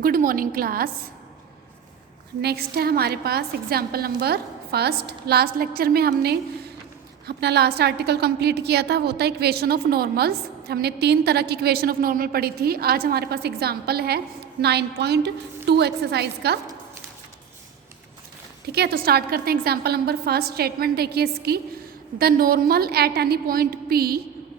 Good morning class. Next है हमारे पास example number first. Last lecture में हमने अपना लास्ट आर्टिकल कंप्लीट किया था, वो था इक्वेशन ऑफ नॉर्मल्स। हमने 3 तरह की इक्वेशन ऑफ नॉर्मल पढ़ी थी। आज हमारे पास एग्जाम्पल है 9.2 एक्सरसाइज का। ठीक है, तो स्टार्ट करते हैं। एग्जाम्पल नंबर फर्स्ट स्टेटमेंट देखिए इसकी। The normal at any point P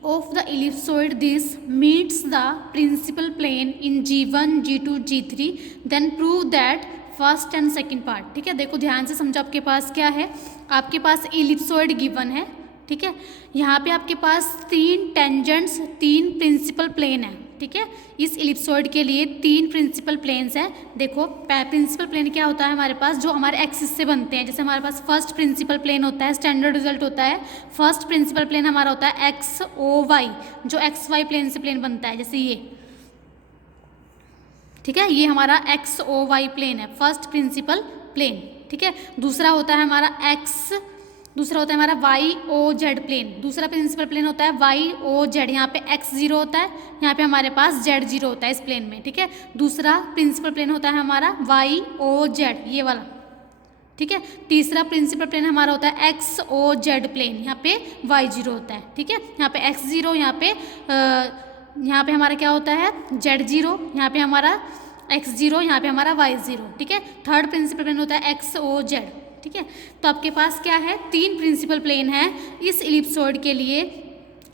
of the ellipsoid this meets the principal plane in G1, G2, G3 then prove that first and second part. ठीक है, देखो ध्यान से समझो। आपके पास क्या है, आपके पास एलिप्सॉइड गिवन है। ठीक है, यहाँ पे आपके पास 3 टेंजेंट्स, 3 प्रिंसिपल प्लेन है। ठीक है, इस एलिप्सॉइड के लिए 3 प्रिंसिपल प्लेन्स हैं। देखो प्रिंसिपल प्लेन क्या होता है हमारे पास, जो हमारे एक्सिस से बनते हैं। जैसे हमारे पास फर्स्ट प्रिंसिपल प्लेन होता है, स्टैंडर्ड रिजल्ट होता है। फर्स्ट प्रिंसिपल प्लेन हमारा होता है एक्स ओ वाई, जो एक्स वाई प्लेन से प्लेन बनता है, जैसे ये। ठीक है, ये हमारा एक्स ओ वाई प्लेन है, फर्स्ट प्रिंसिपल प्लेन। ठीक है, दूसरा होता है हमारा हमारा वाई ओ जेड प्लेन। दूसरा प्रिंसिपल प्लेन होता है वाई ओ जेड। यहाँ पे एक्स जीरो होता है, यहाँ पे हमारे पास जेड जीरो होता है इस प्लेन में। ठीक है, दूसरा प्रिंसिपल प्लेन होता है हमारा वाई ओ जेड, ये वाला। ठीक है, तीसरा प्रिंसिपल प्लेन हमारा होता है एक्स ओ जेड प्लेन। यहाँ पे वाई जीरो होता है। ठीक है, यहाँ पे एक्स जीरो, यहाँ पे हमारा क्या होता है जेड जीरो, यहाँ पे हमारा एक्स जीरो, यहाँ पे हमारा वाई जीरो। ठीक है, थर्ड प्रिंसिपल प्लेन होता है एक्स ओ जेड। ठीक है, तो आपके पास क्या है, 3 प्रिंसिपल प्लेन है इस एलिप्सॉइड के लिए।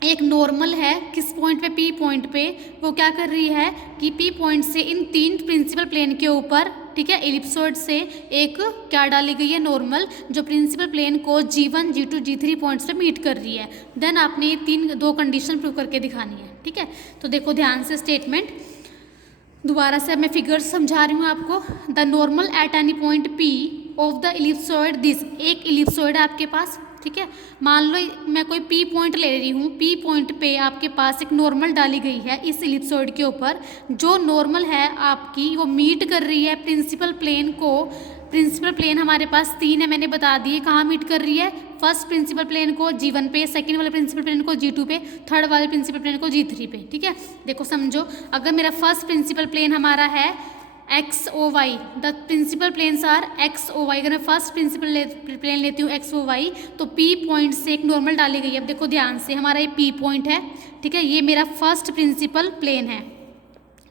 एक नॉर्मल है किस पॉइंट पे, पी पॉइंट पे। वो क्या कर रही है कि पी पॉइंट से इन 3 प्रिंसिपल प्लेन के ऊपर, ठीक है, एलिप्सॉइड से एक क्या डाली गई है, नॉर्मल, जो प्रिंसिपल प्लेन को G1, G2, G3 पॉइंट्स पे मीट कर रही है। देन आपने ये 2 कंडीशन प्रूव करके दिखानी है। ठीक है, तो देखो ध्यान से स्टेटमेंट दोबारा से मैं फिगर्स समझा रही हूँ आपको। The normal at any point P of the ellipsoid this. एक एलिप्सॉइड है आपके पास। ठीक है, मान लो मैं कोई पी पॉइंट ले रही हूँ। पी पॉइंट पे आपके पास एक नॉर्मल डाली गई है इस एलिप्सॉइड के ऊपर। जो नॉर्मल है आपकी, वो मीट कर रही है प्रिंसिपल प्लेन को। प्रिंसिपल प्लेन हमारे पास 3 है, मैंने बता दिए कहाँ मीट कर रही है। फर्स्ट प्रिंसिपल प्लेन को G1 पे, सेकंड वाले प्रिंसिपल प्लेन को G2 पे, थर्ड वाले प्रिंसिपल प्लेन को G3 पे। ठीक है, देखो समझो, अगर मेरा फर्स्ट प्रिंसिपल प्लेन हमारा है x o y, the principal planes are x o y. अगर मैं फर्स्ट प्रिंसिपल प्लेन लेती हूँ एक्स ओ वाई, तो पी पॉइंट से एक नॉर्मल डाली गई है। अब देखो ध्यान से, हमारा ये पी पॉइंट है। ठीक है, ये मेरा फर्स्ट प्रिंसिपल प्लेन है।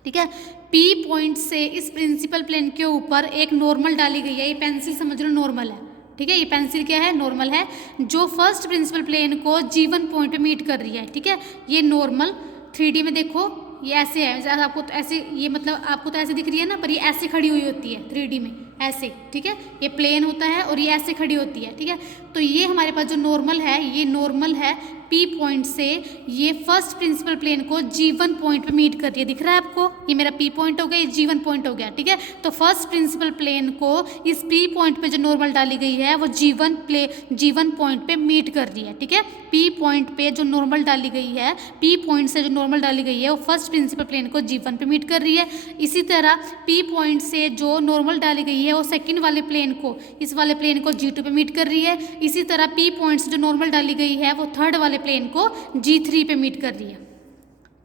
ठीक है, पी पॉइंट से इस प्रिंसिपल प्लेन के ऊपर एक नॉर्मल डाली गई है। ये पेंसिल समझ लो नॉर्मल है। ठीक है, ये पेंसिल क्या है, नॉर्मल है, जो फर्स्ट प्रिंसिपल प्लेन को G1 पॉइंट पे मीट कर रही है। ठीक है, ये नॉर्मल 3D में देखो ये ऐसे है। आपको तो ऐसे, ये मतलब आपको तो ऐसे दिख रही है ना, पर ये ऐसे खड़ी हुई होती है 3D में, ऐसे। ठीक है, ये प्लेन होता है और ये ऐसे खड़ी होती है। ठीक है, तो ये हमारे पास जो नॉर्मल है, ये नॉर्मल है पी पॉइंट से ये फर्स्ट प्रिंसिपल प्लेन को G1 पॉइंट पे मीट कर रही है। दिख रहा है आपको, ये मेरा पी पॉइंट हो गया, ये G1 पॉइंट हो गया। ठीक है, तो फर्स्ट प्रिंसिपल प्लेन को इस पी पॉइंट पे जो नॉर्मल डाली गई है, वो G1 पॉइंट पे मीट कर रही है। ठीक है, पी पॉइंट पे जो नॉर्मल डाली गई है, पी पॉइंट से जो नॉर्मल डाली गई है, वो फर्स्ट प्रिंसिपल प्लेन को G1 पे मीट कर रही है। इसी तरह पी पॉइंट से जो नॉर्मल डाली गई है, वो सेकंड वाले प्लेन को, इस वाले प्लेन को G2 पे मीट कर रही है। इसी तरह पी पॉइंट से जो नॉर्मल डाली गई है, वो थर्ड वाले प्लेन को G3 पे मीट कर रही है।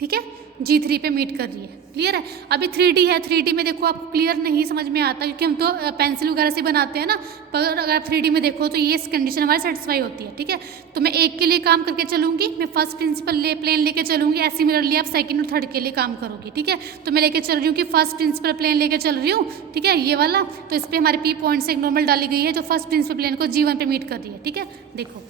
ठीक है, G3 पे मीट कर रही है। क्लियर है? अभी 3D है, 3D में देखो आपको क्लियर नहीं समझ में आता, क्योंकि हम तो पेंसिल वगैरह से बनाते हैं ना। पर अगर आप 3D में देखो तो ये कंडीशन हमारी सेटिस्फाई होती है। ठीक है, तो मैं एक के लिए काम करके चलूँगी, मैं फर्स्ट प्रिंसिपल प्लेन लेके चलूँगी। ऐसे मिररली आप सेकंड और थर्ड के लिए काम करोगी। ठीक है, तो मैं लेके चल रही हूँ कि फर्स्ट प्रिंसिपल प्लेन लेके चल रही हूँ। ठीक है, ये वाला, तो इस पर हमारे पी पॉइंट से एक नॉर्मल डाली गई है, जो फर्स्ट प्रिंसिपल प्लेन को G1 पे मीट कर रही है। ठीक है, देखो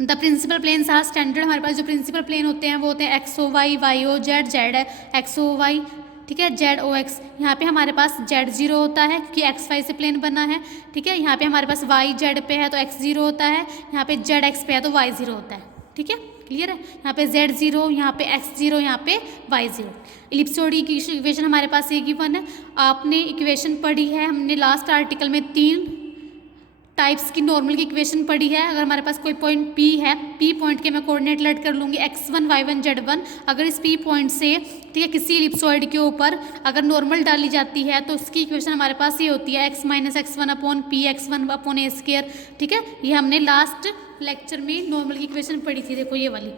the principal planes are standard. हमारे पास जो प्रिंसिपल प्लेन होते हैं वो होते हैं x o y, y o z, z है एक्स ओ वाई। ठीक है, जेड ओ एक्स। यहाँ पे हमारे पास जेड जीरो होता है क्योंकि एक्स वाई से प्लेन बना है। ठीक है, यहाँ पे हमारे पास वाई जेड पे है तो एक्स जीरो होता है, यहाँ पे जेड एक्स पे है तो वाई जीरो होता है। ठीक है, क्लियर है? यहाँ पे जेड जीरो, यहाँ पे एक्स जीरो, यहाँ पे वाई जीरो। एलिप्सॉइड की इक्वेशन हमारे पास ये गिवन है। आपने इक्वेशन पढ़ी है, हमने लास्ट आर्टिकल में 3 टाइप्स की नॉर्मल की इक्वेशन पढ़ी है। अगर हमारे पास कोई पॉइंट P है, P पॉइंट के मैं कोऑर्डिनेट लेट कर लूँगी x1, y1, z1। अगर इस P पॉइंट से, ठीक है, किसी एलिप्सॉइड के ऊपर अगर नॉर्मल डाली जाती है, तो उसकी इक्वेशन हमारे पास ये होती है x minus x1 upon P, x1 upon a square. ठीक है, ये हमने लास्ट लेक्चर में नॉर्मल की इक्वेशन पढ़ी थी, देखो ये वाली।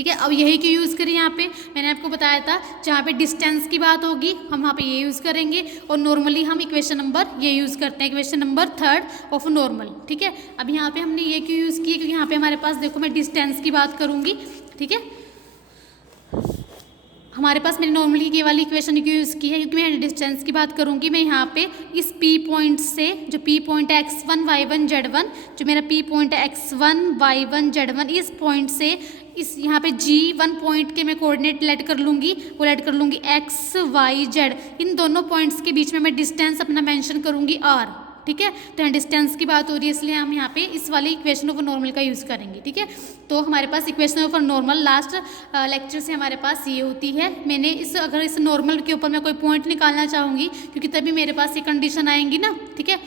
ठीक है। अब यही क्यों यूज़ करें यहाँ पे, मैंने आपको बताया था जहाँ पे डिस्टेंस की बात होगी हम वहाँ पे ये यूज़ करेंगे, और नॉर्मली हम इक्वेशन नंबर ये यूज़ करते हैं, इक्वेशन नंबर 3 ऑफ नॉर्मल। ठीक है। अब यहाँ पे हमने ये क्यों यूज़ किया, क्योंकि यहाँ पे हमारे पास देखो मैं डिस्टेंस की बात करूँगी। ठीक है, हमारे पास मैंने नॉर्मली ये वाली इक्वेशन क्यों यूज़ की है, क्योंकि मैं डिस्टेंस की बात करूँगी। मैं यहाँ पे इस P पॉइंट से, जो P पॉइंट है x1 y1 z1, जो मेरा P पॉइंट है x1 y1 z1, इस पॉइंट से इस यहाँ पे G1 पॉइंट के मैं कोऑर्डिनेट लेट कर लूँगी, वो लेट कर लूँगी x y z, इन दोनों पॉइंट्स के बीच में मैं डिस्टेंस अपना मेंशन करूँगी r। ठीक है, तो यहाँ डिस्टेंस की बात हो रही है, इसलिए हम यहाँ पे इस वाली इक्वेशन ऑफ नॉर्मल का यूज़ करेंगे। ठीक है, तो हमारे पास equation of normal last lecture से हमारे पास ये होती है। मैंने अगर इस नॉर्मल के ऊपर मैं कोई पॉइंट निकालना चाहूँगी, क्योंकि तभी मेरे पास ये कंडीशन आएंगी ना। ठीक है,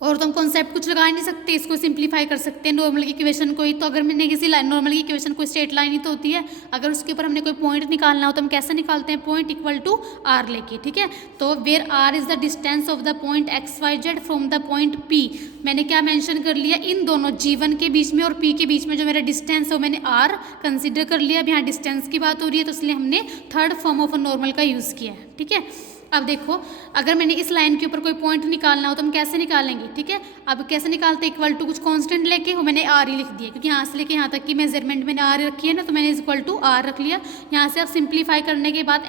और तो हम कॉन्सेप्ट कुछ लगा नहीं सकते, इसको सिंप्लीफाई कर सकते हैं नॉर्मल की इक्वेशन को ही। तो अगर मैंने किसी नॉर्मल की इक्वेशन को स्ट्रेट लाइन ही तो होती है, अगर उसके ऊपर हमने कोई पॉइंट निकालना हो तो हम कैसे निकालते हैं, पॉइंट इक्वल टू आर लेके। ठीक है, तो where are is the distance of the point x y z from the point P. मैंने क्या मेंशन कर लिया, इन दोनों G1 के बीच में और P के बीच में जो मेरा डिस्टेंस है वो मैंने आर कंसिडर कर लिया। अब यहाँ डिस्टेंस की बात हो रही है, तो इसलिए हमने थर्ड फॉर्म ऑफ नॉर्मल का यूज़ किया है। ठीक है, अब देखो अगर मैंने इस लाइन के ऊपर कोई पॉइंट निकालना हो तो हम कैसे निकालेंगे। ठीक है, अब कैसे निकालते हैं, इक्वल टू कुछ कांस्टेंट लेके, वो मैंने आर ही लिख दिया, क्योंकि यहाँ से लेके यहाँ तक की मेजरमेंट मैंने आर रखी है ना, तो मैंने इक्वल टू आर रख लिया। यहाँ से आप सिंप्लीफाई करने के बाद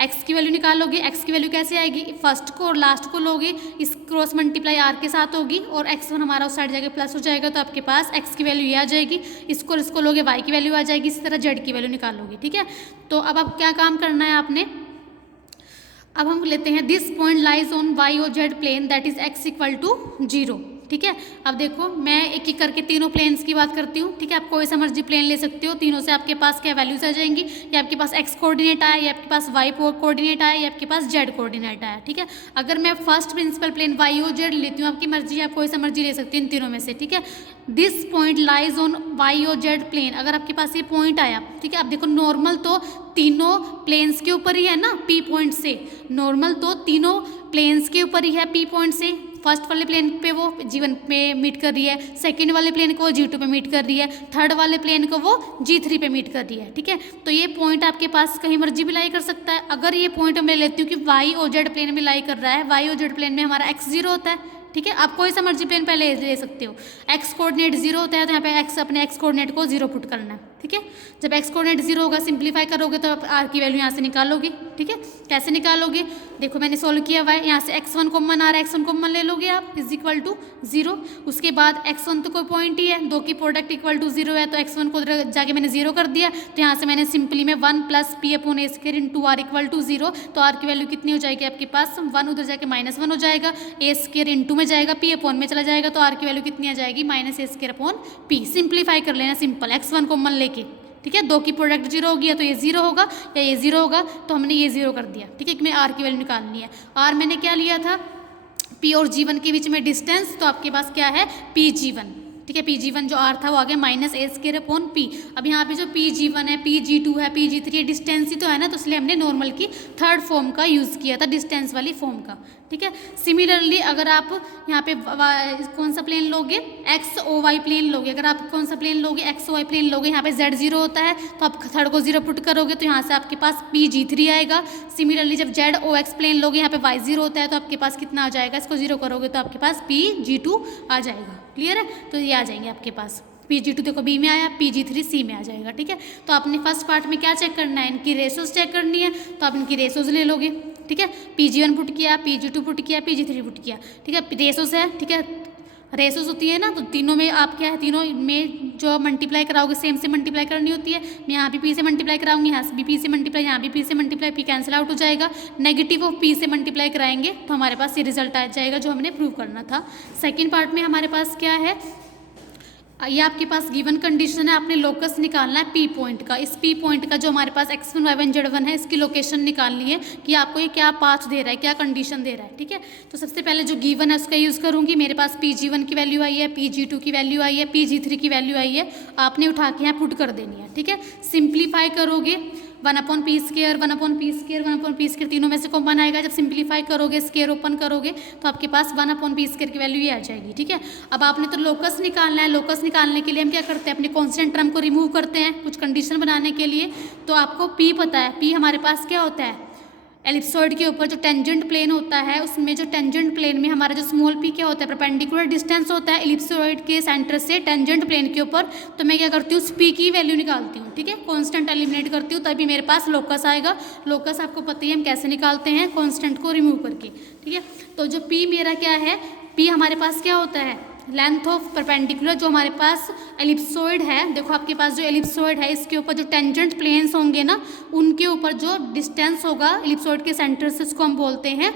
एक्स की वैल्यू निकालोगे। एक्स की वैल्यू कैसे आएगी, फर्स्ट को और लास्ट को लोगे, इस क्रॉस मल्टीप्लाई आर के साथ होगी, और x1 हमारा उस साइड जाके प्लस हो जाएगा, तो आपके पास x की वैल्यू ये आ जाएगी। इसको लोगे y की वैल्यू आ जाएगी, इसी तरह z की वैल्यू निकालोगे। ठीक है, तो अब आप क्या काम करना है आपने, अब हम लेते हैं this point lies on Y और Z plane that is x equal to 0। ठीक है, अब देखो मैं एक एक करके तीनों प्लेन्स की बात करती हूँ। ठीक है, आप कोई सा मर्जी प्लेन ले सकते हो, तीनों से आपके पास क्या वैल्यूज आ जाएंगी, या आपके पास x कोऑर्डिनेट आया, या आपके पास y कोऑर्डिनेट आया, या आपके पास z कोऑर्डिनेट आया। ठीक है, अगर मैं फर्स्ट प्रिंसिपल प्लेन y और z लेती हूँ, आपकी मर्जी, आप कोई सा मर्जी ले सकती हूँ इन तीनों में से। ठीक है, this point lies on y और z प्लेन, अगर आपके पास ये पॉइंट आया। ठीक है, अब देखो नॉर्मल तो तीनों प्लेन्स के ऊपर ही है ना, P पॉइंट से, नॉर्मल तो तीनों प्लेन्स के ऊपर ही है P पॉइंट से। फर्स्ट वाले प्लेन पे वो G1 पे मीट कर रही है, सेकंड वाले प्लेन को वो G2 पे मीट कर रही है, थर्ड वाले प्लेन को वो G3 पे मीट कर रही है। ठीक है, तो ये पॉइंट आपके पास कहीं मर्जी भी लाई कर सकता है। अगर ये पॉइंट मैं लेती हूँ कि y और z प्लेन में लाई कर रहा है, y और z प्लेन में हमारा x 0 होता है। ठीक है, आप कोई सा मर्जी प्लेन पहले ले सकते हो। x कोऑर्डिनेट 0 होता है, तो यहाँ पे अपने x कोऑर्डिनेट को 0 पुट करना है। ठीक है, जब x कोऑर्डिनेट 0 होगा, सिंप्लीफाई करोगे तो आप r की वैल्यू यहाँ से निकालोगे। ठीक है, कैसे निकालोगे, देखो मैंने सोल्व किया हुआ है, यहाँ से x1 कॉमन आ रहा है, x1 कॉमन ले लोगे आप, इज इक्वल टू 0। उसके बाद x1 तो कोई पॉइंट ही है, दो की प्रोडक्ट इक्वल टू 0 है, तो x1 को जाके मैंने 0 कर दिया, तो यहाँ से मैंने सिंपली में 1 plus P upon a square into r equal to 0। तो आर की वैल्यू कितनी हो जाएगी आपके पास, 1 उधर जाके -1 हो जाएगा, ए स्क्वायर इंटू में जाएगा, पी अपॉन में चला जाएगा, तो आर की वैल्यू कितनी आ जाएगी, -a square upon P. Simplify कर लेना सिंपल, x1 कॉमन लेके। ठीक है, दो की प्रोडक्ट 0 हो गया, तो ये 0 होगा, या ये 0 होगा, तो हमने ये 0 कर दिया। ठीक है, कि मैं आर की वैल्यू निकालनी है। आर मैंने क्या लिया था, P और G1 के बीच में डिस्टेंस, तो आपके पास क्या है, PG1। ठीक है, PG1 जो आर था वो आ गया -a स्क्वायर अपॉन पी। अब यहाँ पे जो PG1 है, PG2 है, PG3 है, डिस्टेंस ही तो है ना, तो इसलिए हमने नॉर्मल की थर्ड फॉर्म का यूज़ किया था, डिस्टेंस वाली फॉर्म का। ठीक है, सिमिलरली अगर आप यहाँ पे कौन सा प्लेन लोगे, XOY प्लेन लोगे, अगर आप कौन सा प्लेन लोगे, XOY प्लेन लोगे, यहाँ पे Z 0 होता है, तो आप थर्ड को 0 पुट करोगे, तो यहाँ से आपके पास PG3 आएगा। सिमिलरली जब ZOX प्लेन लोगे, यहाँ पे Y 0 होता है, तो आपके पास कितना आ जाएगा, इसको 0 करोगे तो आपके पास PG2 आ जाएगा। क्लियर है, तो ये आ जाएंगे आपके पास, PG2 देखो B में आया, PG3 C में आ जाएगा। ठीक है, तो आपने फर्स्ट पार्ट में क्या चेक करना है, इनकी रेशोज चेक करनी है, तो आप इनकी रेशोज ले लोगे। ठीक है, PG1 पुट किया, PG2 पुट किया, PG3 पुट किया। ठीक है, रेशोज है। ठीक है, रेशोज होती है ना, तो तीनों में आप क्या है, तीनों में जो मल्टीप्लाई कराओगे सेम से मल्टीप्लाई करनी होती है। मैं यहाँ भी P से मल्टीप्लाई कराऊंगी, यहाँ से भी P से मल्टीप्लाई, यहाँ भी P से मल्टीप्लाई, P कैंसिल आउट हो जाएगा, नेगेटिव ऑफ P से मल्टीप्लाई कराएंगे, तो हमारे पास ये रिजल्ट आ जाएगा जो हमने प्रूव करना था। सेकेंड पार्ट में हमारे पास क्या है, ये आपके पास गिवन कंडीशन है, आपने लोकस निकालना है P पॉइंट का। इस P पॉइंट का जो हमारे पास x1 y1 z1 है, इसकी लोकेशन निकालनी है कि आपको ये क्या पाथ दे रहा है, क्या कंडीशन दे रहा है। ठीक है, तो सबसे पहले जो गिवन है उसका यूज़ करूँगी। मेरे पास PG1 की वैल्यू आई है, PG2 की वैल्यू आई है, PG3 की वैल्यू आई है, आपने उठा के यहाँ पुट कर देनी है। ठीक है, सिंप्लीफाई करोगे, 1/p², 1/p², 1/p², तीनों में से कॉमन आएगा। जब सिंप्लीफाई करोगे, स्क्वायर ओपन करोगे तो आपके पास 1/p² की वैल्यू ये आ जाएगी। ठीक है, अब आपने तो लोकस निकालना है। लोकस निकालने के लिए हम क्या करते हैं, अपने कॉन्स्टेंट टर्म को रिमूव करते हैं कुछ कंडीशन बनाने के लिए। तो आपको पी पता है, पी हमारे पास क्या होता है, एलिप्सॉइड के ऊपर जो टेंजेंट प्लेन होता है, उसमें जो टेंजेंट प्लेन में हमारा जो स्मॉल पी क्या होता है, परपेंडिकुलर डिस्टेंस होता है एलिप्सॉइड के सेंटर से टेंजेंट प्लेन के ऊपर। तो मैं क्या करती हूँ, उस पी की वैल्यू निकालती हूँ। ठीक है, कांस्टेंट एलिमिनेट करती हूँ, तभी मेरे पास लोकस आएगा। लोकस आपको पता ही हम कैसे निकालते हैं, कांस्टेंट को रिमूव करके। ठीक है, तो जो पी मेरा क्या है, पी हमारे पास क्या होता है, लेंथ ऑफ परपेंडिकुलर जो हमारे पास एलिप्सॉइड है। देखो आपके पास जो एलिप्सॉइड है, इसके ऊपर जो टेंजेंट प्लेन्स होंगे ना, उनके ऊपर जो डिस्टेंस होगा एलिप्सॉइड के सेंटर से, उसको हम बोलते हैं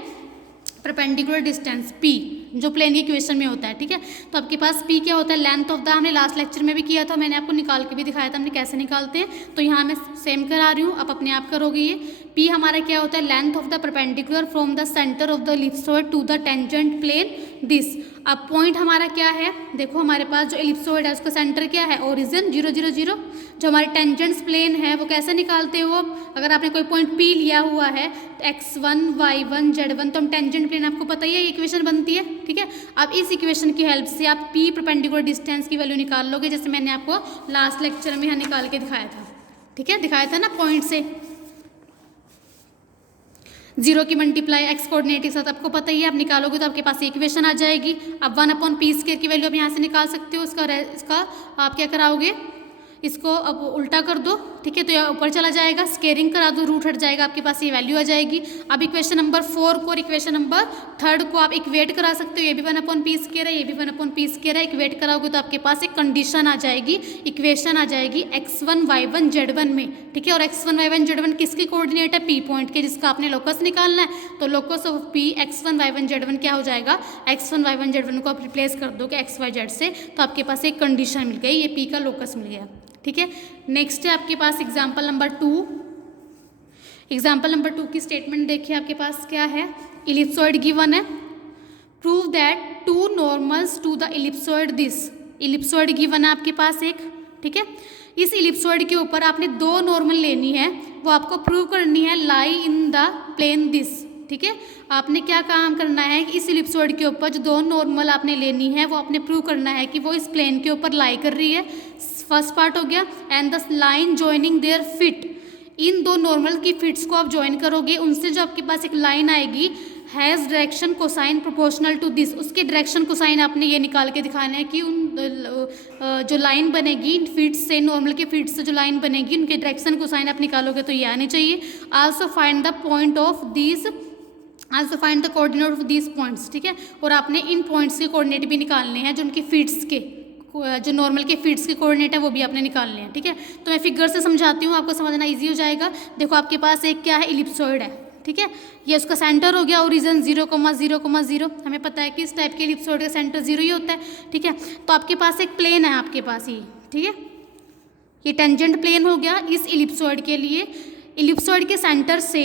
परपेंडिकुलर डिस्टेंस, पी, जो प्लेन की इक्वेशन में होता है। ठीक है, तो आपके पास पी क्या होता है, लेंथ ऑफ द, हमने लास्ट लेक्चर में भी किया था, मैंने आपको निकाल के भी दिखाया था हमने कैसे निकालते हैं। तो यहाँ मैं सेम करा रही हूँ, आप अपने आप करोगे ये। पी हमारा क्या होता है, length of the perpendicular from the centre of the ellipsoid to the tangent plane this. अब पॉइंट हमारा क्या है, देखो हमारे पास जो एलिप्सॉइड है उसका सेंटर क्या है, ओरिजिन 0 0 0। जो हमारे टेंजेंट्स प्लेन है वो कैसे निकालते हो, अगर आपने कोई पॉइंट पी लिया हुआ है तो x1 y1 z1, तो हम टेंजेंट प्लेन आपको पता ही है, इक्वेशन बनती है। ठीक है, अब इस इक्वेशन की हेल्प से आप पी परपेंडिकुलर डिस्टेंस की वैल्यू निकाल लोगे, जैसे मैंने आपको लास्ट लेक्चर में यहाँ निकाल के दिखाया था। ठीक है, दिखाया था ना पॉइंट से 0 की मल्टीप्लाई एक्स कोऑर्डिनेट के साथ, आपको पता ही है, आप निकालोगे तो आपके पास इक्वेशन आ जाएगी। अब 1/p² की वैल्यू आप यहाँ से निकाल सकते हो। इसका आप क्या कराओगे, इसको अब उल्टा कर दो। ठीक है, तो यह ऊपर चला जाएगा, स्केयरिंग करा दो, रूट हट जाएगा, आपके पास ये वैल्यू आ जाएगी। अब इक्वेशन नंबर 4 को और इक्वेशन नंबर 3 को आप इक्वेट करा सकते हो। ये भी 1/p² है, ये भी 1/p² है। इक्वेट कराओगे तो आपके पास एक कंडीशन आ जाएगी, इक्वेशन आ जाएगी x1 y1 z1 में। ठीक है, और x1 y1 z1 किसकी कोऑर्डिनेट है, पी पॉइंट के, जिसका आपने लोकस निकालना है। तो locus of P x1 y1 z1 क्या हो जाएगा, x1 y1 z1 को आप रिप्लेस कर दोगे x y z से, तो आपके पास एक कंडीशन मिल गई, ये पी का लोकस मिल गया। ठीक है, नेक्स्ट है आपके पास एग्जाम्पल नंबर 2। एग्जाम्पल नंबर 2 की स्टेटमेंट देखिए, आपके पास क्या है, इलिप्सॉइड गिवन है, prove that 2 normals to the ellipsoid this. Ellipsoid given है आपके पास एक। ठीक है, इस इलिप्सॉइड के ऊपर आपने 2 नॉर्मल लेनी है, वो आपको प्रूव करनी है लाई इन द प्लेन दिस। ठीक है, आपने क्या काम करना है कि इस इलिप्सॉइड के ऊपर जो 2 नॉर्मल आपने लेनी है, वो आपने प्रूव करना है कि वो इस प्लेन के ऊपर लाई कर रही है। फर्स्ट पार्ट हो गया, and the line joining their feet. इन 2 नॉर्मल की फिट्स को आप ज्वाइन करोगे, उनसे जो आपके पास एक लाइन आएगी, has direction cosine proportional to this. उसके डायरेक्शन कोसाइन आपने ये निकाल के दिखाना है कि उन जो लाइन बनेगी फिट्स से, नॉर्मल के फिट्स से जो लाइन बनेगी, उनके डायरेक्शन कोसाइन आप निकालोगे तो ये आने चाहिए। Also find the point of these, also find the coordinate of these points. ठीक है, और आपने इन पॉइंट्स के कोऑर्डिनेट भी निकालने हैं, जो उनके फिट्स के, जो नॉर्मल के फिट्स के कोऑर्डिनेट है वो भी आपने निकालने हैं। ठीक है, तो मैं फिगर से समझाती हूँ, आपको समझना इजी हो जाएगा। देखो आपके पास एक क्या है, इलिप्सॉइड है। ठीक है, ये उसका सेंटर हो गया, ओरिजिन 0, 0, 0। हमें पता है कि इस टाइप के इलिप्सॉइड का सेंटर 0 ही होता है। ठीक है, तो आपके पास एक प्लेन है, आपके पास ये। ठीक है, ये टेंजेंट प्लेन हो गया इस इलिप्सॉइड के लिए। इलिप्सॉइड के सेंटर से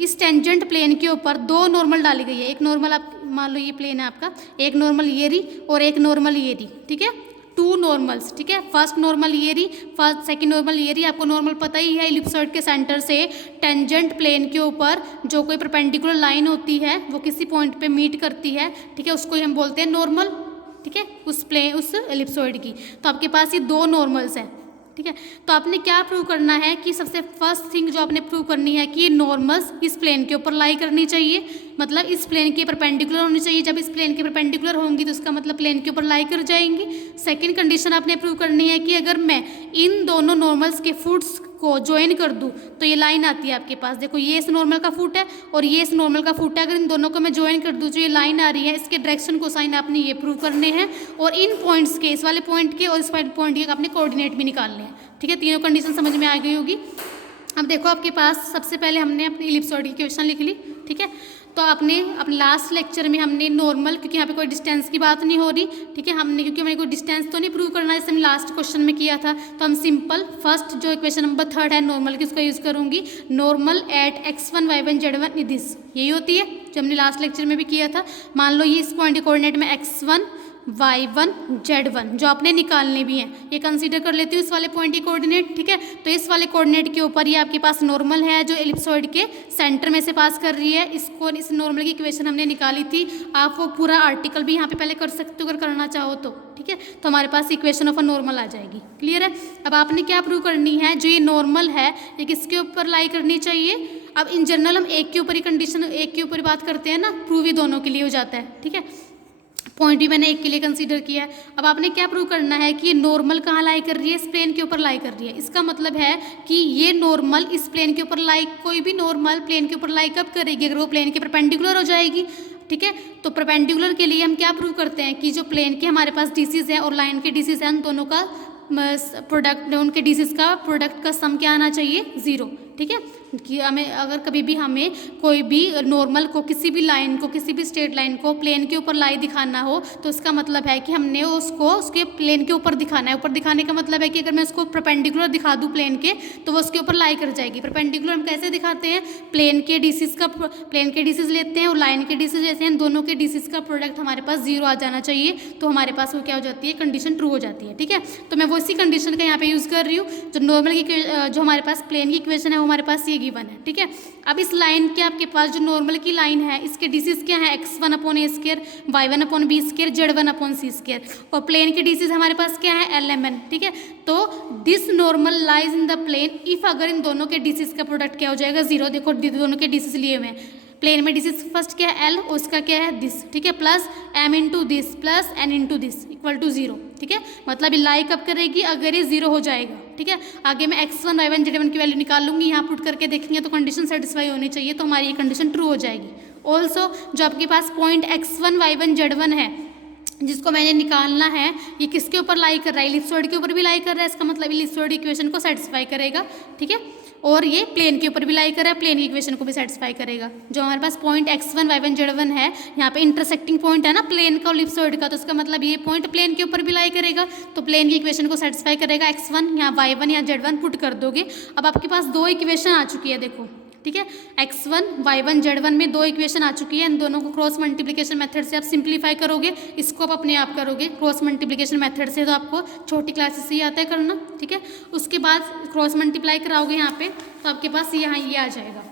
इस टेंजेंट प्लेन के ऊपर 2 नॉर्मल डाली गई है। एक नॉर्मल, आप मान लो ये प्लेन है आपका, एक नॉर्मल ये रही और एक नॉर्मल ये रही। ठीक है, 2 नॉर्मल्स। ठीक है, फर्स्ट नॉर्मल ये रही, फर्स्ट सेकंड नॉर्मल ये रही। आपको नॉर्मल पता ही है, इलिप्सॉइड के सेंटर से टेंजेंट प्लेन के ऊपर जो कोई परपेंडिकुलर लाइन होती है, वो किसी पॉइंट पे मीट करती है। ठीक है, उसको हम बोलते हैं नॉर्मल। ठीक है, उस इलिप्सॉइड की। तो आपके पास ये 2 नॉर्मल्स हैं। ठीक है, तो आपने क्या प्रूव करना है कि सबसे फर्स्ट थिंग जो आपने प्रूव करनी है कि ये नॉर्मल्स इस प्लेन के ऊपर लाई करनी चाहिए, मतलब इस प्लेन के परपेंडिकुलर होनी चाहिए। जब इस प्लेन के परपेंडिकुलर होंगी तो उसका मतलब प्लेन के ऊपर लाई कर जाएंगी। सेकंड कंडीशन आपने प्रूव करनी है कि अगर मैं इन दोनों नॉर्मल्स के फुट्स को ज्वाइन कर दूं तो ये लाइन आती है आपके पास। देखो ये इस नॉर्मल का फुट है और ये इस नॉर्मल का फुट है, अगर इन दोनों को मैं ज्वाइन कर दूं जो ये लाइन आ रही है, इसके डायरेक्शन को साइन आपने ये प्रूव करने हैं। और इन पॉइंट्स के, इस वाले पॉइंट के और इस वाले पॉइंट के आपने कोऑर्डिनेट भी निकालने हैं। ठीक है, तीनों कंडीशन समझ में आ गई होगी। अब देखो आपके पास सबसे पहले हमने अपनी इलिप्सॉइड की इक्वेशन लिख ली। ठीक है, तो आपने अपने लास्ट लेक्चर में हमने नॉर्मल, क्योंकि यहाँ पे कोई डिस्टेंस की बात नहीं हो रही। ठीक है, हमने क्योंकि हमें कोई डिस्टेंस तो नहीं प्रूव करना है, जैसे हमने लास्ट क्वेश्चन में किया था, तो हम सिंपल फर्स्ट जो इक्वेशन नंबर 3 है नॉर्मल की, उसका यूज़ करूँगी। Normal at x1 y1 z1 this, यही होती है जो हमने लास्ट लेक्चर में भी किया था। मान लो ये इस पॉइंट के कोऑर्डिनेट में x1 y1 z1 जो आपने निकालने भी हैं, ये कंसीडर कर लेती हूँ इस वाले पॉइंट की कोऑर्डिनेट, ठीक है। तो इस वाले कोऑर्डिनेट के ऊपर ये आपके पास नॉर्मल है जो एलिप्सॉइड के सेंटर में से पास कर रही है। इसको इस नॉर्मल की इक्वेशन हमने निकाली थी, आप वो पूरा आर्टिकल भी यहाँ पे पहले कर सकते हो अगर करना चाहो तो, ठीक है। तो हमारे पास इक्वेशन ऑफ अ नॉर्मल आ जाएगी। क्लियर है। अब आपने क्या प्रूव करनी है, जो ये नॉर्मल है ये किसके ऊपर लाई करनी चाहिए। अब इन जनरल हम एक के ऊपर ही कंडीशन, एक के ऊपर ही बात करते हैं ना, प्रूव ही दोनों के लिए हो जाता है, ठीक है। पॉइंट भी मैंने एक के लिए कंसीडर किया है। अब आपने क्या प्रूव करना है कि ये नॉर्मल कहाँ लाई कर रही है, इस प्लेन के ऊपर लाई कर रही है। इसका मतलब है कि ये नॉर्मल इस प्लेन के ऊपर लाई, कोई भी नॉर्मल प्लेन के ऊपर लाई कब करेगी, अगर वो प्लेन के परपेंडिकुलर हो जाएगी, ठीक है। तो परपेंडिकुलर के लिए हम क्या प्रूव करते हैं कि जो प्लेन के हमारे पास डीसीज है और लाइन के डीसीज है, उन दोनों का प्रोडक्ट, उनके डीसीज का प्रोडक्ट का सम क्या आना चाहिए, 0, ठीक है। कि हमें अगर कभी भी हमें कोई भी नॉर्मल को, किसी भी लाइन को, किसी भी स्ट्रेट लाइन को प्लेन के ऊपर लाई दिखाना हो, तो उसका मतलब है कि हमने उसको उसके प्लेन के ऊपर दिखाना है। ऊपर दिखाने का मतलब है कि अगर मैं उसको परपेंडिकुलर दिखा दूँ प्लेन के, तो वो उसके ऊपर लाई कर जाएगी। परपेंडिकुलर हम कैसे दिखाते हैं, प्लेन के डीसीज का, प्लेन के डीसीज लेते हैं और लाइन के डीसीज लेते हैं, दोनों के डीसीज का प्रोडक्ट हमारे पास 0 आ जाना चाहिए, तो हमारे पास वो क्या हो जाती है, कंडीशन ट्रू हो जाती है, ठीक है। तो मैं वो इसी कंडीशन का यहाँ पे यूज़ कर रही हूँ। जो नॉर्मल की, जो हमारे पास प्लेन की इक्वेशन है वो हमारे पास ये गिवन है, ठीक है। अब इस लाइन के आपके पास जो नॉर्मल की लाइन है, इसके डीसीज क्या है, x1 अपॉन ए स्क्र, y1 अपॉन बी स्क्र, z1 अपॉन सी स्क्र, और प्लेन के डीसीज हमारे पास क्या है, lmn, ठीक है। तो this normal lies in the plane if, अगर इन दोनों के डीसीज का प्रोडक्ट क्या हो जाएगा, 0। देखो दोनों के डीसीज लिए हुए हैं, प्लेन में डीसीज फर्स्ट क्या है, l, उसका क्या है, दिस, ठीक है, plus m into this plus n into this equal to 0, ठीक है। मतलब ये लाई कब करेगी, अगर ये 0 हो जाएगा, ठीक है। आगे मैं x1 y1 z1 की वैल्यू निकाल लूँगी, यहाँ पुट करके देखेंगे तो कंडीशन सेटिस्फाई होनी चाहिए, तो हमारी ये कंडीशन ट्रू हो जाएगी। ऑल्सो जो आपके पास पॉइंट x1 y1 z1 है, जिसको मैंने निकालना है, ये किसके ऊपर लाई कर रहा है, एलिप्सॉइड के ऊपर भी लाई कर रहा है, इसका मतलब एलिप्सॉइड इक्वेशन को सेटिस्फाई करेगा, ठीक है। और ये प्लेन के ऊपर भी लाई कर रहा है, प्लेन की इक्वेशन को भी सेटिस्फाई करेगा। जो हमारे पास पॉइंट x1 y1 z1 है, यहाँ पे इंटरसेक्टिंग पॉइंट है ना प्लेन का और एलिप्सॉइड का, तो इसका मतलब ये पॉइंट प्लेन के ऊपर भी लाई करेगा, तो प्लेन की इक्वेशन को सेटिस्फाई करेगा। x1 यहाँ y1 या z1 पुट कर दोगे। अब आपके पास 2 इक्वेशन आ चुकी है, देखो, ठीक है। x1 y1 z1 में 2 इक्वेशन आ चुकी है, इन दोनों को क्रॉस मल्टीप्लिकेशन मेथड से आप सिंप्लीफाई करोगे, इसको आप अपने आप करोगे क्रॉस मल्टीप्लिकेशन मेथड से, तो आपको छोटी क्लासेस से ही आता है करना, ठीक है। उसके बाद क्रॉस मल्टीप्लाई कराओगे यहाँ पे, तो आपके पास यहाँ ये आ जाएगा।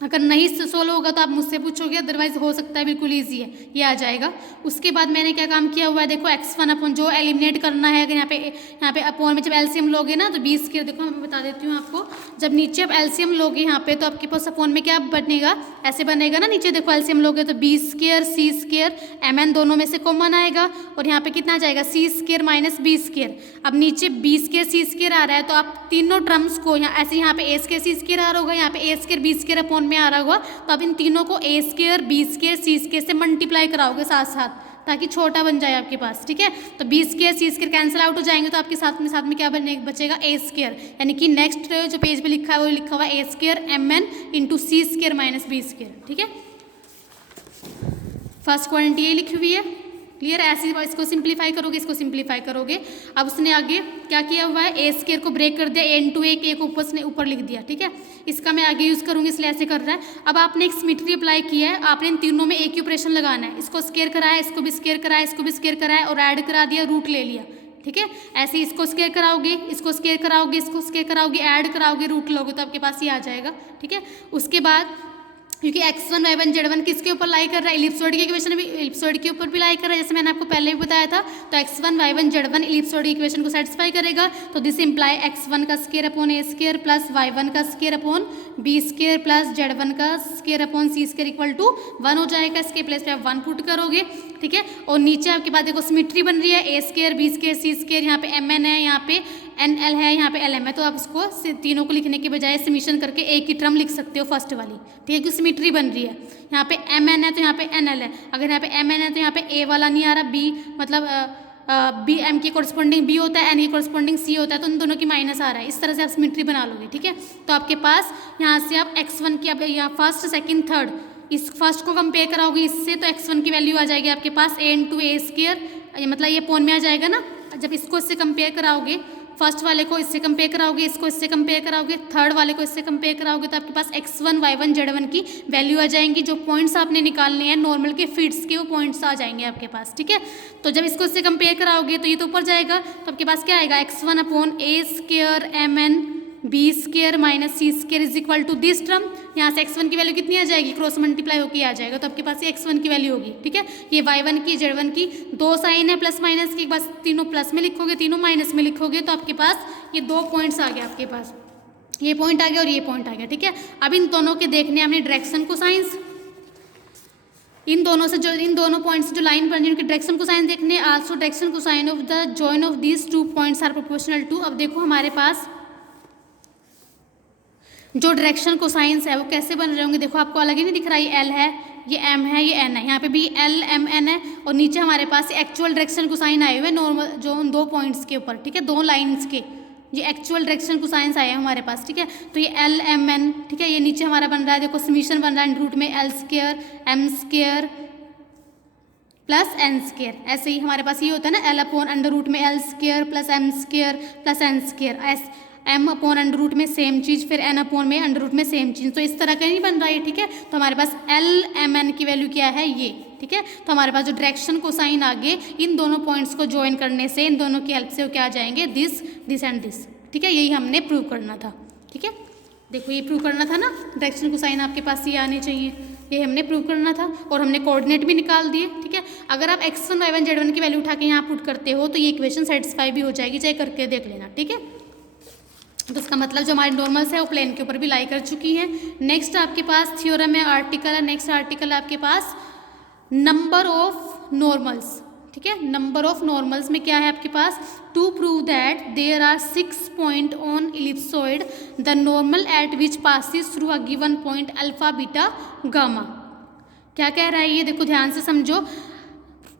अगर नहीं सोल्व होगा तो आप मुझसे पूछोगे, अदरवाइज हो सकता है बिल्कुल ईजी है, ये आ जाएगा। उसके बाद मैंने क्या काम किया हुआ है, देखो x1 अपॉन, जो एलिमिनेट करना है, अगर यहाँ पे अपॉन में जब एलसीएम लोगे ना तो 20 के, देखो मैं बता देती हूँ आपको, जब नीचे आप एलसीएम लोगे यहाँ पे, तो आपके पास अपॉन में क्या बनेगा, ऐसे बनेगा ना, नीचे देखो एलसीएम लोगे तो b square c square mn दोनों में से कॉमन आएगा, और यहाँ पे कितना आ जाएगा, c square minus b square. अब नीचे b स्क्र c स्क्र आ रहा है, तो आप तीनों टर्म्स को यहाँ ऐसे, यहाँ पे a स्क्र c स्क्र आ रहा होगा, यहाँ पे a square b square upon में आ रहा होगा, तो अब इन तीनों को a square b square c square से मल्टीप्लाई कराओगे साथ साथ, ताकि छोटा बन जाए आपके पास, ठीक है। तो b square c square cancel out हो जाएंगे, तो आपके साथ में क्या बचेगा, a स्क्र, यानी कि नेक्स्ट जो पेज पे लिखा है वो लिखा हुआ a square mn into c square minus b square, ठीक है। फर्स्ट क्वांटिटी ये लिखी हुई है, क्लियर। ऐसे इसको सिंप्लीफाई करोगे, इसको सिंप्लीफाई करोगे। अब उसने आगे क्या किया हुआ है, ए स्क्र को ब्रेक कर दिया, n टू a को ऊपर लिख दिया, ठीक है। इसका मैं आगे यूज़ करूँगी, इसलिए ऐसे कर रहा है। अब आपने एक सिमेट्री अप्लाई किया है, आपने इन तीनों में एक ही ऑपरेशन लगाना है, इसको स्क्वायर कराया, इसको भी स्क्वायर कराया, इसको भी स्क्वायर कराया, और ऐड करा दिया, रूट ले लिया, ठीक है। ऐसे इसको स्क्वायर कराओगे, इसको स्क्वायर कराओगे, इसको स्क्वायर कराओगे, ऐड कराओगे, रूट लोगे, तो आपके पास ये आ जाएगा, ठीक है। उसके बाद क्योंकि x1 y1 z1 किसके ऊपर लाई कर रहा है, एलिप्सॉइड की इक्वेशन भी एलिप्सॉइड के ऊपर भी लाई कर रहा है, जैसे मैंने आपको पहले भी बताया था। तो x1 y1 z1 एलिप्सॉइड की इक्वेशन को सेटिस्फाई करेगा, तो दिस इंप्लाई x1 का square upon a square plus y1 का square upon b square plus z1 का square upon c square equal to 1 हो जाएगा। इसके प्लेस पे आप 1 पुट करोगे, ठीक है। और नीचे आपके पास देखो सिमेट्री बन रही है, a square b square c square, यहाँ पे mn है, यहाँ पे nl है, यहाँ पे lm है, तो आप इसको तीनों को लिखने के बजाय समीशन करके एक ही टर्म लिख सकते हो फर्स्ट वाली, ठीक है, क्योंकि सिमेट्री बन रही है। यहाँ पे mn है तो यहाँ पे nl है, अगर यहाँ पे mn है तो यहाँ पे a वाला नहीं आ रहा, b मतलब b m के कोरस्पॉन्डिंग b होता है, n के कोरस्पॉन्डिंग c होता है, तो उन दोनों की माइनस आ रहा है। इस तरह से आप सिमेट्री बना लोगे, ठीक है। तो आपके पास यहाँ से आप x1 की, अब यहाँ फर्स्ट सेकंड थर्ड, इस फर्स्ट को कंपेयर कराओगे इससे, तो x1 की वैल्यू आ जाएगी आपके पास a इंटू a स्क्वायर, मतलब ये पॉन में आ जाएगा ना। जब इसको इससे कंपेयर कराओगे फर्स्ट वाले को इससे कंपेयर कराओगे, इसको इससे कंपेयर कराओगे, थर्ड वाले को इससे कंपेयर कराओगे, तो आपके पास x1 y1 z1 की वैल्यू आ जाएंगी। जो पॉइंट्स आपने निकालने हैं नॉर्मल के फीट्स के, वो पॉइंट्स आ जाएंगे आपके पास, ठीक है। तो जब इसको इससे कंपेयर कराओगे तो ये तो ऊपर जाएगा, तो आपके पास क्या आएगा, x1/a² mn b² minus c² is equal to this term. यहाँ से x1 की वैल्यू कितनी आ जाएगी, क्रॉस मल्टीप्लाई होकर आ जाएगा, तो आपके पास ये x1 की वैल्यू होगी, ठीक है। ये y1 की z1 की दो साइन है प्लस माइनस की, बस तीनों प्लस में लिखोगे, तीनों माइनस में लिखोगे, तो आपके पास ये दो पॉइंट्स आ गए, आपके पास ये पॉइंट आ गया और ये पॉइंट आ गया, ठीक है। अब इन दोनों के देखने हमने डायरेक्शन कोसाइंस, इन दोनों पॉइंट्स जो लाइन बन रही है उनके डायरेक्शन कोसाइन देखने, also direction cosine of the join of these two points are proportional to. अब देखो हमारे पास जो डायरेक्शन कोसाइंस है वो कैसे बन रहे होंगे, देखो आपको अलग ही नहीं दिख रहा, ये एल है, ये एम है, ये एन है, यहाँ पे भी एल एम एन है, और नीचे हमारे पास एक्चुअल डायरेक्शन कोसाइन आए हुए नॉर्मल जो उन दो पॉइंट्स के ऊपर, ठीक है, दो लाइंस के, ये एक्चुअल डायरेक्शन कोसाइंस आए हैं हमारे पास, ठीक है। तो ये एल एम एन, ठीक है, ये नीचे हमारा बन रहा है, देखो समीशन बन रहा है रूट में l² m² प्लस n², ऐसे ही हमारे पास ये होता है ना, l/√में l² plus m² plus n², m/√में सेम चीज़, फिर n/ में √में सेम चीज़, तो इस तरह का नहीं बन रहा है, ठीक है। तो हमारे पास l/mn की वैल्यू क्या है, ये, ठीक है। तो हमारे पास जो डायरेक्शन कोसाइन आगे इन दोनों पॉइंट्स को ज्वाइन करने से, इन दोनों की हेल्प से वो क्या आ जाएंगे, दिस एंड दिस, ठीक है। यही हमने प्रूव करना था, ठीक है। देखो ये प्रूव करना था ना, डायरेक्शन कोसाइन आपके पास ये आने चाहिए, ये हमने प्रूव करना था, और हमने कोऑर्डिनेट भी निकाल दिए, ठीक है। अगर आप x1 y1 z1 की वैल्यू उठा के यहाँ पुट करते हो तो ये इक्वेशन सेटिस्फाई भी हो जाएगी, चाहे करके देख लेना, ठीक है। तो इसका मतलब जो हमारी नॉर्मल्स है वो प्लेन के ऊपर भी लाई कर चुकी हैं। नेक्स्ट आपके पास थ्योरम है, आर्टिकल है, नेक्स्ट आर्टिकल है आपके पास नंबर ऑफ नॉर्मल्स, ठीक है। नंबर ऑफ नॉर्मल्स में क्या है आपके पास, to prove that there are 6 point on ellipsoid the normal at which passes through a given point alpha beta gamma. क्या कह रहा है ये, देखो ध्यान से समझो।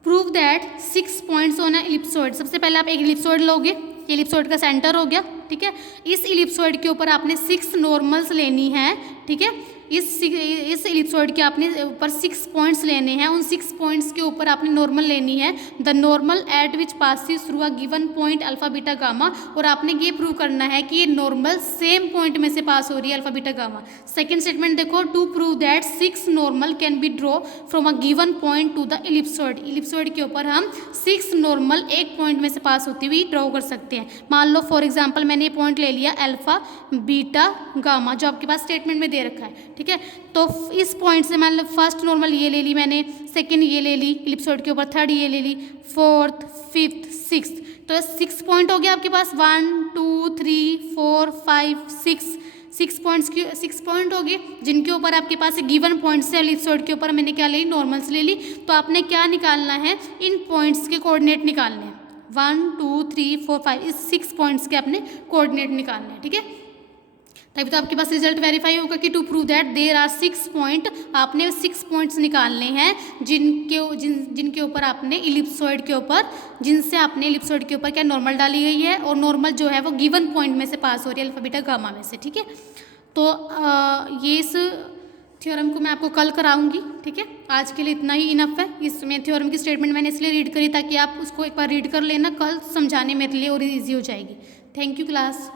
Prove that 6 points on a ellipsoid, सबसे पहले आप एक इलिप्सॉइड लोगे, ये इलिप्सॉइड का सेंटर हो गया, ठीक है। इस इलिप्सॉइड के ऊपर आपने 6 नॉर्मल्स लेनी है, ठीक है। इस इलिप्सॉइड के आपने ऊपर 6 पॉइंट्स लेने हैं, उन 6 पॉइंट्स के ऊपर आपने नॉर्मल लेनी है, the normal at which passes through a given point alpha beta gamma, और आपने ये प्रूव करना है कि ये नॉर्मल सेम पॉइंट में से पास हो रही है, alpha beta gamma. Second statement देखो, to prove that 6 normal can be draw from a given point to the ellipsoid, ellipsoid के ऊपर हम 6 नॉर्मल एक पॉइंट में से पास होती हुई ड्रॉ कर सकते हैं। मान लो फॉर एग्जाम्पल मैंने ये पॉइंट ले लिया अल्फा बीटा गामा, जो आपके पास स्टेटमेंट में दे रखा है, ठीक है। तो इस पॉइंट से मान लो फर्स्ट नॉर्मल ये ले ली मैंने, सेकंड ये ले ली इलिप्सॉइड के ऊपर, थर्ड ये ले ली, फोर्थ फिफ्थ सिक्स्थ, तो 6 पॉइंट हो गया आपके पास, 1 2 3 4 5 6 पॉइंट हो गए, जिनके ऊपर आपके पास गिवन पॉइंट से इलिप्सॉइड के ऊपर मैंने क्या ले ली, नॉर्मल्स ले ली। तो आपने क्या निकालना है, इन पॉइंट्स के कोऑर्डिनेट निकालने हैं, 1 2 3 4 5, इस 6 पॉइंट्स के अपने कोऑर्डिनेट निकालने हैं, ठीक है। तभी तो आपके पास रिजल्ट वेरीफाई होगा कि to prove that there are 6 point, आपने 6 पॉइंट्स निकालने हैं जिनके ऊपर आपने इलिप्सॉइड के ऊपर, जिनसे आपने इलिप्सॉइड के ऊपर क्या नॉर्मल डाली गई है, और नॉर्मल जो है वो गिवन पॉइंट में से पास हो रही है, अल्फा बीटा गामा में से, ठीक है। तो ये इस थ्योरम को मैं आपको कल कराऊंगी, ठीक है। आज के लिए इतना ही इनफ है। इसमें थ्योरम की स्टेटमेंट मैंने इसलिए रीड करी ताकि आप उसको एक बार रीड कर लेना, कल समझाने मेरे लिए और ईजी हो जाएगी। Thank you class.